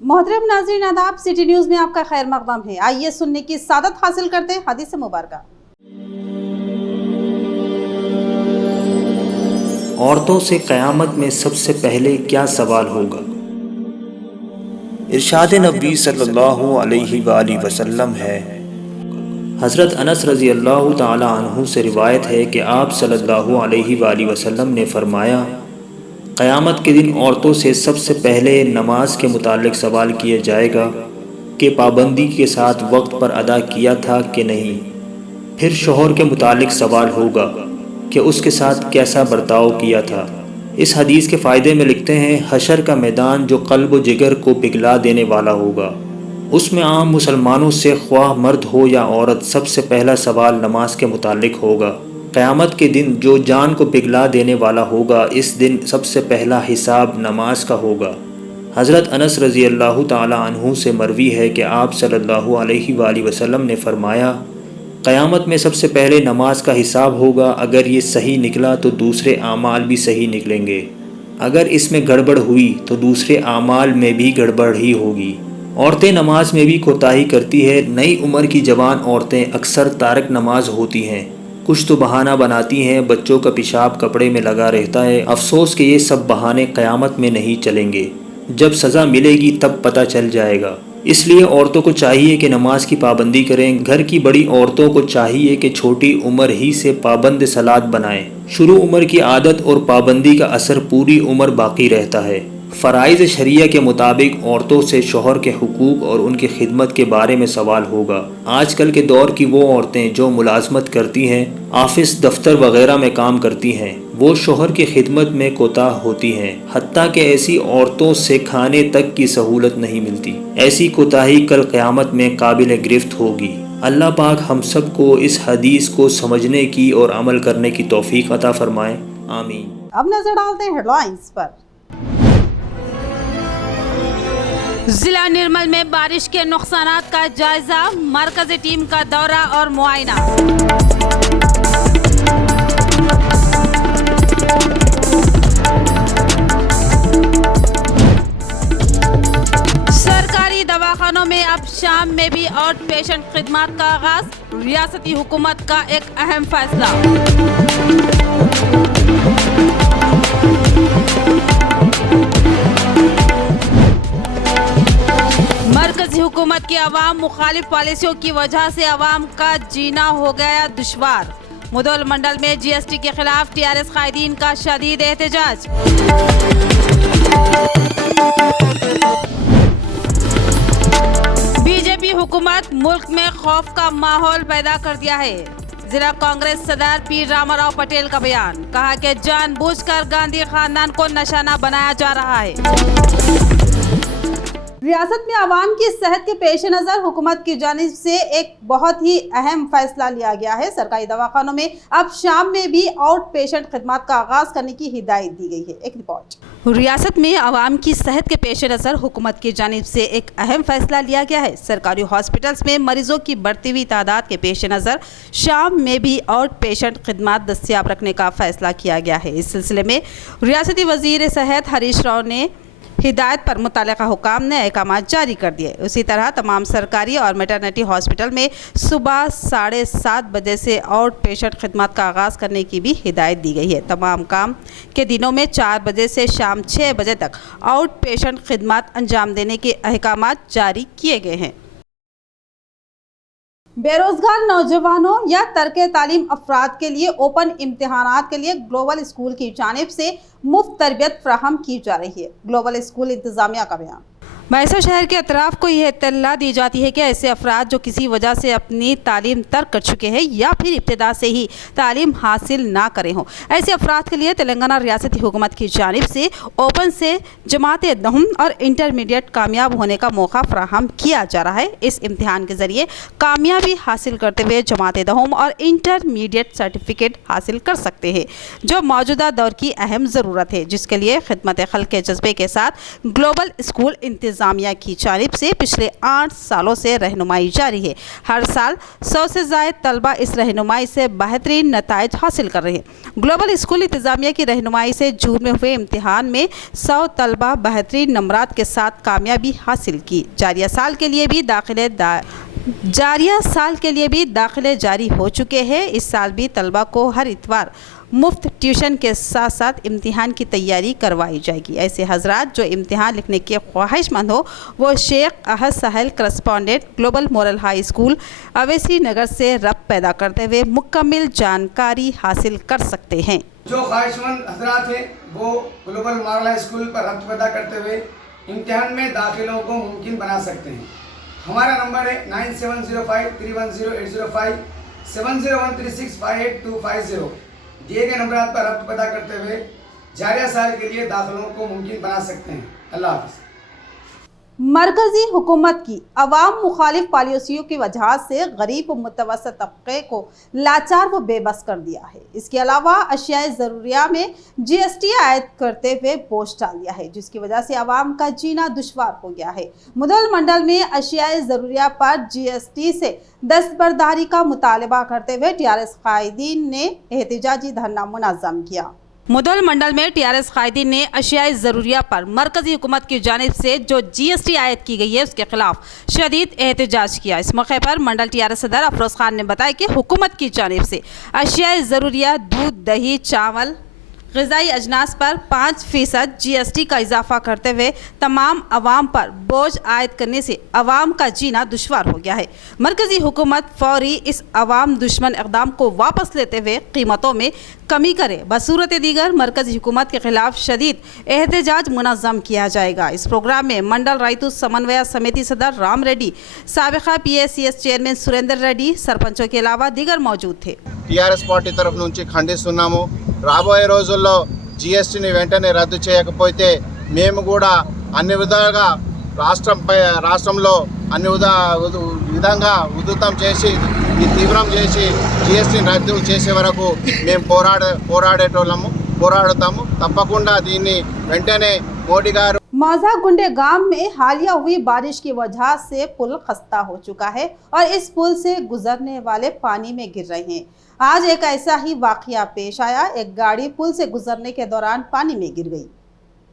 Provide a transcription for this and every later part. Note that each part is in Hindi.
मोहतरम नाज़रीन आदाब, सिटी न्यूज़ में आपका खैर मकदम है। आइए सुनने की सादत हासिल करते हैं हदीस मुबारक। औरतों से क़यामत में सबसे पहले क्या सवाल होगा। इरशाद नबी सल्लल्लाहु अलैहि वसल्लम है, हज़रत अनस रज़ी अल्लाह ताला अन्हु से रिवायत है कि आप सल्लल्लाहु अलैहि वसल्लम ने फ़रमाया, क़यामत के दिन औरतों से सबसे पहले नमाज के मुतालिक सवाल किया जाएगा कि पाबंदी के साथ वक्त पर अदा किया था कि नहीं। फिर शौहर के मुतालिक सवाल होगा कि उसके साथ कैसा बर्ताव किया था। इस हदीस के फ़ायदे में लिखते हैं, हशर का मैदान जो क़ल्ब व जिगर को पिघला देने वाला होगा, उसमें आम मुसलमानों से ख्वाह मर्द हो या औरत, सबसे पहला सवाल नमाज के मुतालिक होगा। क़यामत के दिन जो जान को पिघला देने वाला होगा, इस दिन सबसे पहला हिसाब नमाज का होगा। हज़रत अनस रज़ी अल्लाह ताला अन्हु से मरवी है कि आप सल्लल्लाहु अलैहि वसल्लम ने फ़रमाया, क़यामत में सबसे पहले नमाज का हिसाब होगा। अगर ये सही निकला तो दूसरे आमाल भी सही निकलेंगे, अगर इसमें गड़बड़ हुई तो दूसरे आमाल में भी गड़बड़ ही होगी। औरतें नमाज में भी कोताही करती है। नई उम्र की जवान औरतें अक्सर तारक नमाज होती हैं। कुछ तो बहाना बनाती हैं, बच्चों का पेशाब कपड़े में लगा रहता है। अफसोस कि ये सब बहाने क़यामत में नहीं चलेंगे, जब सज़ा मिलेगी तब पता चल जाएगा। इसलिए औरतों को चाहिए कि नमाज की पाबंदी करें। घर की बड़ी औरतों को चाहिए कि छोटी उम्र ही से पाबंद सलात बनाएं। शुरू उम्र की आदत और पाबंदी का असर पूरी उम्र बाकी रहता है। फ़राइज़ शरिया के मुताबिक औरतों से शौहर के हुकूक और उनकी खिदमत के बारे में सवाल होगा। आजकल के दौर की वो औरतें जो मुलाजमत करती हैं, ऑफिस दफ्तर वगैरह में काम करती हैं, वो शौहर की खिदमत में कोताह होती हैं। हत्ता कि ऐसी औरतों से खाने तक की सहूलत नहीं मिलती। ऐसी कोताही कल क़यामत में काबिल गिरफ्त होगी। अल्लाह पाक हम सब को इस हदीस को समझने की और अमल करने की तौफीक अता फरमाए। आमीन। अब नजर डालते हैं हेडलाइंस पर। जिला निर्मल में बारिश के नुकसानात का जायजा, मरकजी टीम का दौरा और मुआयना। सरकारी दवाखानों में अब शाम में भी आउट पेशेंट खिदमत का आगाज, रियासती हुकूमत का एक अहम फैसला। मरकजी हुकूमत की अवाम मुखालिफ पॉलिसियों की वजह से अवाम का जीना हो गया दुश्वार। मुदौल मंडल में जीएसटी के खिलाफ टीआरएस कायदीन का शदीद एहतजाज। बीजेपी हुकूमत मुल्क में खौफ का माहौल पैदा कर दिया है। जिला कांग्रेस सदर पीर रामाराव पटेल का बयान, कहा कि जानबूझकर गांधी खानदान को निशाना बनाया जा रहा है। रियासत में आवाम की सेहत के पेश नज़र हुकूमत की जानिब से एक बहुत ही अहम फैसला लिया गया है। सरकारी दवाखानों में अब शाम में भी आउट पेशेंट खिदमत का आगाज करने की हिदायत दी गई है। एक रिपोर्ट। रियासत में आवाम की सेहत के पेश नज़र हुकूमत की जानिब से एक अहम फैसला लिया गया है। सरकारी हॉस्पिटल्स में मरीजों की बढ़ती हुई तादाद के पेश नज़र शाम में भी आउट पेशेंट खिदमत दस्तियाब रखने का फैसला किया गया है। इस सिलसिले में रियासती वज़ीर सेहत हरीश राव ने हिदायत पर मुतालिका हुकाम ने अहकाम जारी कर दिए। उसी तरह तमाम सरकारी और मैटरनिटी हॉस्पिटल में सुबह 7:30 बजे से आउट पेशेंट खिदमत का आगाज़ करने की भी हिदायत दी गई है। तमाम काम के दिनों में 4 बजे से शाम 6 बजे तक आउट पेशेंट खिदमत अंजाम देने के अहकाम जारी किए गए हैं। बेरोजगार नौजवानों या तर्के तालीम अफराद के लिए ओपन इम्तिहानात के लिए ग्लोबल स्कूल की जानिब से मुफ्त तरबियत फ्राहम की जा रही है। ग्लोबल स्कूल इंतजामिया का बयान। मैसूर शहर के अतराफ़ को यह इत्तला दी जाती है कि ऐसे अफराद जो किसी वजह से अपनी तालीम तर्क कर चुके हैं या फिर इब्तिदा से ही तालीम हासिल ना करे हों, ऐसे अफराद के लिए तेलंगाना रियासती हुकूमत की जानिब से ओपन से जमात दहम और इंटरमीडिएट कामयाब होने का मौका फ्राहम किया जा रहा है। इस इम्तिहान के ज़रिए कामयाबी हासिल करते हुए जमात दहम और इंटरमीडिएट सर्टिफिकेट हासिल कर सकते हैं, जो मौजूदा दौर की अहम ज़रूरत है, जिसके लिए खिदमत खल्क़ के जज्बे के साथ ग्लोबल स्कूल इंतजाम इंतज़ामिया की जानिब से पिछले 8 सालों से रहनुमाई जारी है। हर साल 100 से ज़ायद तलबा इस रहनुमाई से बेहतरीन नताइज हासिल कर रहे हैं। ग्लोबल स्कूल इंतज़ामिया की रहनुमाई से जून में हुए इम्तिहान में 100 तलबा बेहतरीन नंबरात के साथ कामयाबी हासिल की। जारिया साल के लिए भी दाखिले जारी हो चुके हैं। इस साल भी तलबा को हर इतवार मुफ्त ट्यूशन के साथ साथ इम्तिहान की तैयारी करवाई जाएगी। ऐसे हजरात जो इम्तिहान लिखने के ख्वाहिशमंद हो वो Sheikh Ahad Sahil correspondent global model high school Owaisi Nagar से रब्त पैदा करते हुए मुकम्मल जानकारी हासिल कर सकते हैं। जो ख्वाहिशमंद हजरात हैं वो ग्लोबल मॉडल हाई स्कूल पर रब्त पैदा करते हुए इम्तिहान में दाखिलों को मुमकिन बना सकते हैं। हमारा नंबर है 9705310805 7013658250। दिए गए नंबरात पर रब्त पैदा करते हुए जारिया साल के लिए दाखिलों को मुमकिन बना सकते हैं। अल्लाह हाफ़िज़। मरकजी हुकूमत की अवाम मुखालिफ पॉलिसियों की वजह से गरीब मुतवस्सित तबके को लाचार व बेबस कर दिया है। इसके अलावा अशियाए ज़रूरिया में GST आयद करते हुए बोझ डाल दिया है, जिसकी वजह से अवाम का जीना दुश्वार हो गया है। मुदल मंडल में अशियाए ज़रूरिया पर GST से दस्तबरदारी का मुतालबा करते हुए TRS कायदीन ने एहतजाजी धरना मुनज़्ज़म किया। मुदल मंडल में TRS कायदीन ने अशियाए ज़रूरिया पर मरकजी हुकूमत की जानिब से जो GST आयद की गई है उसके खिलाफ शदीद एहतजाज किया। इस मौके पर मंडल TRS सदर अफरोज़ खान ने बताया कि हुकूमत की जानिब से अशियाए ज़रूरिया दूध, दही, चावल, ग़िज़ाई अजनास पर 5% GST का इजाफा करते हुए तमाम अवाम पर बोझ आयद करने से अवाम का जीना दुश्वार हो गया है। मरकज़ी हुकूमत फौरी इस अवाम दुश्मन इक़दाम को वापस लेते हुए कीमतों में कमी करे। बसूरत दीगर मरकज़ी हुकूमत के खिलाफ शदीद एहतजाज मुनज़्ज़म किया जाएगा। इस प्रोग्राम में मंडल रैतु समन्वय समिति सदर राम रेड्डी, साबिक़ा PACS चेयरमैन सुरेंदर रेड्डी, सरपंचों के अलावा दीगर मौजूद थे। టీఆర్ఎస్ పార్టీ తరఫు నుంచి ఖండిస్తున్నాము। రాబోయే రోజుల్లో GSTని వెంటనే రద్దు చేయకపోతే మేము కూడా అన్ని విధాలుగా రాష్ట్రంలో అన్ని విధంగా ఉధృతం చేసి తీవ్రం చేసి GSTని రద్దు చేసే వరకు మేము పోరాడతాము। తప్పకుండా దీన్ని వెంటనే మోడీ గారు। मौजा गुंडे गांव में हालिया हुई बारिश की वजह से पुल खस्ता हो चुका है और इस पुल से गुजरने वाले पानी में गिर रहे हैं। आज एक ऐसा ही वाकया पेश आया। एक गाड़ी पुल से गुजरने के दौरान पानी में गिर गई।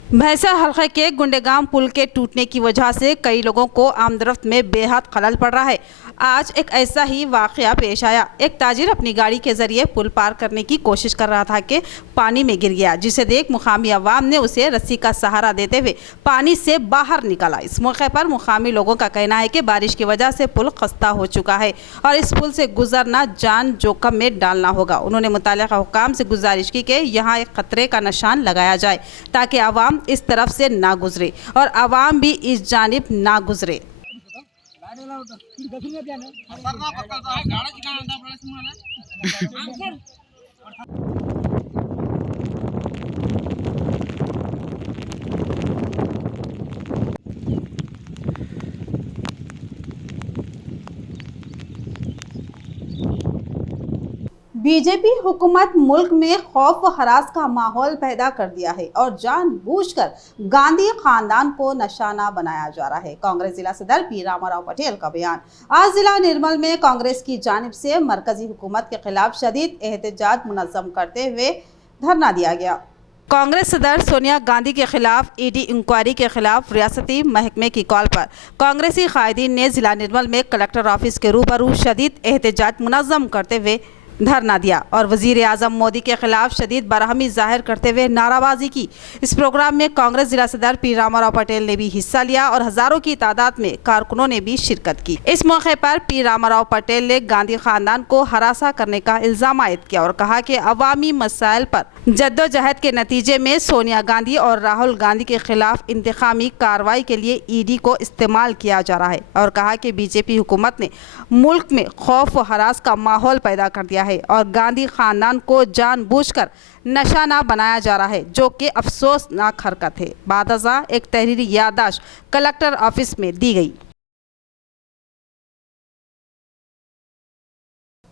भैंसा हल्के के गुंडेगाम पुल के टूटने की वजह से कई लोगों को आमदरफ्त में बेहद खलल पड़ रहा है। आज एक ऐसा ही वाकया पेश आया। एक ताजिर अपनी गाड़ी के जरिए पुल पार करने की कोशिश कर रहा था कि पानी में गिर गया, जिसे देख मुकामी अवाम ने उसे रस्सी का सहारा देते हुए पानी से बाहर निकाला। इस मौके पर मुकामी लोगों का कहना है कि बारिश की वजह से पुल खस्ता हो चुका है और इस पुल से गुजरना जान जोखिम में डालना होगा। उन्होंने मुताल्लिक़ा हुक्काम से गुजारिश की कि यहाँ एक खतरे का निशान लगाया जाए ताकि अवाम इस तरफ से ना गुजरे और अवाम भी इस जानिब ना गुजरे। बीजेपी हुकूमत मुल्क में खौफ व हरास का माहौल पैदा कर दिया है और जानबूझकर गांधी खानदान को निशाना बनाया जा रहा है। कांग्रेस जिला सदर पी रामाराव पटेल का बयान। आज जिला निर्मल में कांग्रेस की जानिब से मरकजी हुकूमत के खिलाफ शदीद एहतजाज मुनज़्ज़म करते हुए धरना दिया गया। कांग्रेस सदर सोनिया गांधी के खिलाफ ED इंक्वायरी के खिलाफ रियासती महकमे की कॉल पर कांग्रेसी कायदीन ने जिला निर्मल में कलेक्टर ऑफिस के रूबरू शदीद एहतजाज मुनज़्ज़म करते हुए धरना दिया और वज़ीर आज़म मोदी के खिलाफ शदीद बरहमी जाहिर करते हुए नाराबाजी की। इस प्रोग्राम में कांग्रेस जिला सदर पी रामाराव पटेल ने भी हिस्सा लिया और हजारों की तादाद में कारकुनों ने भी शिरकत की। इस मौके पर पी रामाराव पटेल ने गांधी खानदान को हरासा करने का इल्ज़ाम आयद किया और कहा कि अवामी मसाइल पर जद्दोजहद के नतीजे में सोनिया गांधी और राहुल गांधी के खिलाफ इंतकामी कार्रवाई के लिए ED को इस्तेमाल किया जा रहा है और कहा कि बीजेपी हुकूमत ने मुल्क में खौफ व हरास का माहौल पैदा कर दिया है और गांधी खानदान को जानबूझकर निशाना बनाया जा रहा है, जो कि अफसोसनाक हरकत है। बादअज़ा एक तहरीरी याददाश्त कलेक्टर ऑफिस में दी गई।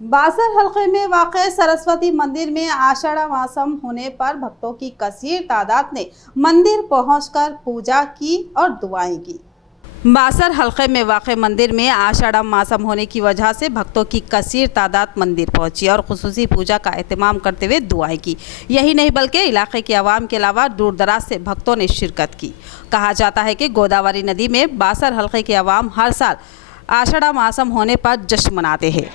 बासर हल्के में वाक़े सरस्वती मंदिर में आषाढ़ मौसम होने पर भक्तों की कसीर तादाद ने मंदिर पहुंचकर पूजा की और दुआएं की। बासर हल्के में वाक़ मंदिर में आषाढ़ मासम होने की वजह से भक्तों की कसीर तादाद मंदिर पहुंची और खुसूसी पूजा का एहतमाम करते हुए दुआएं की। यही नहीं बल्कि इलाके के अवाम के अलावा दूर दराज से भक्तों ने शिरकत की। कहा जाता है कि गोदावरी नदी में बासर हल्के के अवाम हर साल आषाढ़ मासम होने पर जश्न मनाते हैं।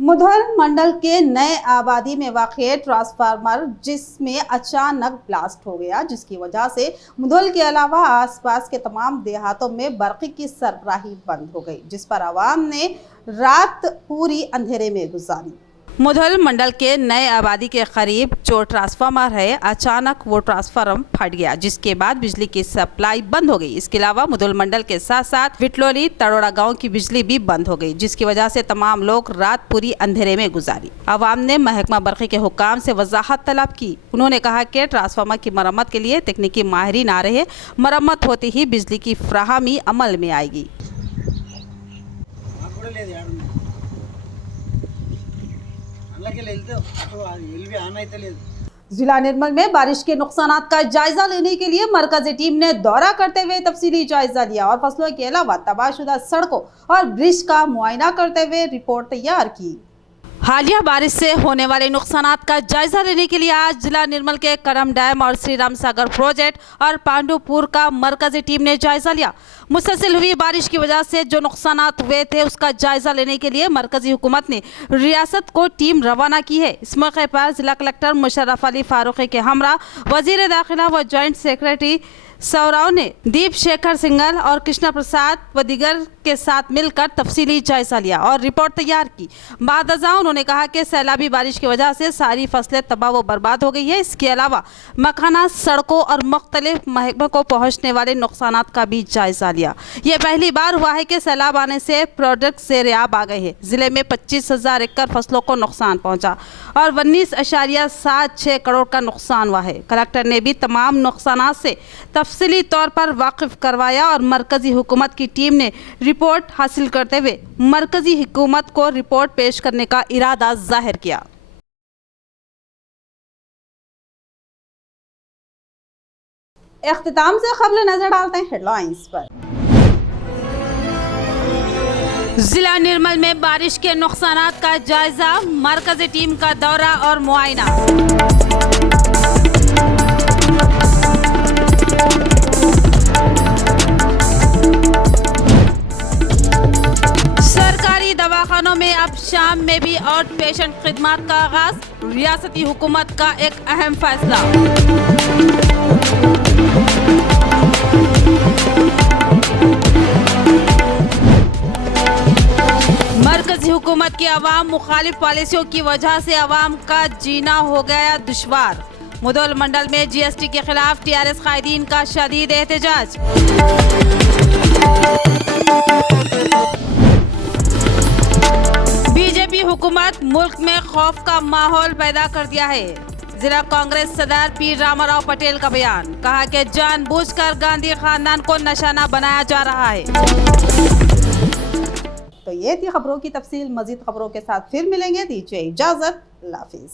मुधोल मंडल के नए आबादी में वाक़ ट्रांसफार्मर जिसमें अचानक ब्लास्ट हो गया, जिसकी वजह से मुधोल के अलावा आसपास के तमाम देहातों में बर्क़ी की सरबराही बंद हो गई, जिस पर आवाम ने रात पूरी अंधेरे में गुजारी। मुधोल मंडल के नए आबादी के करीब जो ट्रांसफार्मर है, अचानक वो ट्रांसफार्मर फट गया, जिसके बाद बिजली की सप्लाई बंद हो गई। इसके अलावा मुधोल मंडल के साथ साथ विटलोली तड़ोड़ा गांव की बिजली भी बंद हो गई, जिसकी वजह से तमाम लोग रात पूरी अंधेरे में गुजारी। आवाम ने महकमा बर्क़ी के हुक्काम से वजाहत तलब की। उन्होंने कहा कि ट्रांसफार्मर की मरम्मत के लिए तकनीकी माहिरीन आ रहे हैं, मरम्मत होते ही बिजली की फ्राहमी अमल में आएगी। जिला निर्मल में बारिश के नुकसानात का जायजा लेने के लिए मरकजी टीम ने दौरा करते हुए तफसीली जायजा लिया और फसलों के अलावा तबाहशुदा सड़कों और ब्रिज का मुआयना करते हुए रिपोर्ट तैयार की। हालिया बारिश से होने वाले नुकसानात का जायजा लेने के लिए आज जिला निर्मल के करम डैम और श्री राम सागर प्रोजेक्ट और पांडुपुर का मरकजी टीम ने जायजा लिया। मुसलसल हुई बारिश की वजह से जो नुकसानात हुए थे उसका जायजा लेने के लिए मरकजी हुकूमत ने रियासत को टीम रवाना की है। इस मौके पर जिला कलेक्टर मुशर्रफ अली फारूकी के हमरा वजीर दाखिला व जॉइंट सेक्रेटरी सौराव ने दीप शेखर सिंघल और कृष्णा प्रसाद व दीगर के साथ मिलकर तफसीली जायजा लिया और रिपोर्ट तैयार की। बाद उन्होंने कहा कि सैलाबी बारिश की वजह से सारी फसलें तबाह व बर्बाद हो गई है। इसके अलावा मकाना सड़कों और मुख्तलिफ महकमों को पहुंचने वाले नुकसानात का भी जायजा लिया। ये पहली बार हुआ है कि सैलाब आने से प्रोडक्ट सेरेआब आ गए हैं। जिले में 25,000 एकड़ फसलों को नुकसान पहुंचा और 19.76 करोड़ का नुकसान हुआ है। कलेक्टर ने भी तमाम नुकसानात से तफसीली तौर पर वाकिफ करवाया और मरकजी हुकूमत की टीम ने रिपोर्ट हासिल करते हुए मरकजी हुकूमत को रिपोर्ट पेश करने का इरादा जाहिर किया। इख्तिताम से खबर नजर डालते हैं हेडलाइंस पर। जिला निर्मल में बारिश के नुकसानात का जायजा, मरकजी टीम का दौरा और मुआयना। सरकारी दवाखानों में अब शाम में भी आउट पेशेंट खिदमत का आगाज, रियासती हुकूमत का एक अहम फैसला। मरकजी हुकूमत की अवाम मुखालिफ पॉलिसियों की वजह से अवाम का जीना हो गया दुश्वार। मुधोल मंडल में GST के खिलाफ TRS कायदीन का शदीद एहतजाज। बीजेपी हुकूमत मुल्क में खौफ का माहौल पैदा कर दिया है। जिला कांग्रेस सदर पीर रामाराव पटेल का बयान, कहा कि जानबूझकर गांधी खानदान को निशाना बनाया जा रहा है। तो ये थी खबरों की तफसील। मजीद खबरों के साथ फिर मिलेंगे। दीजिए इजाजत। अल्लाह हाफिज।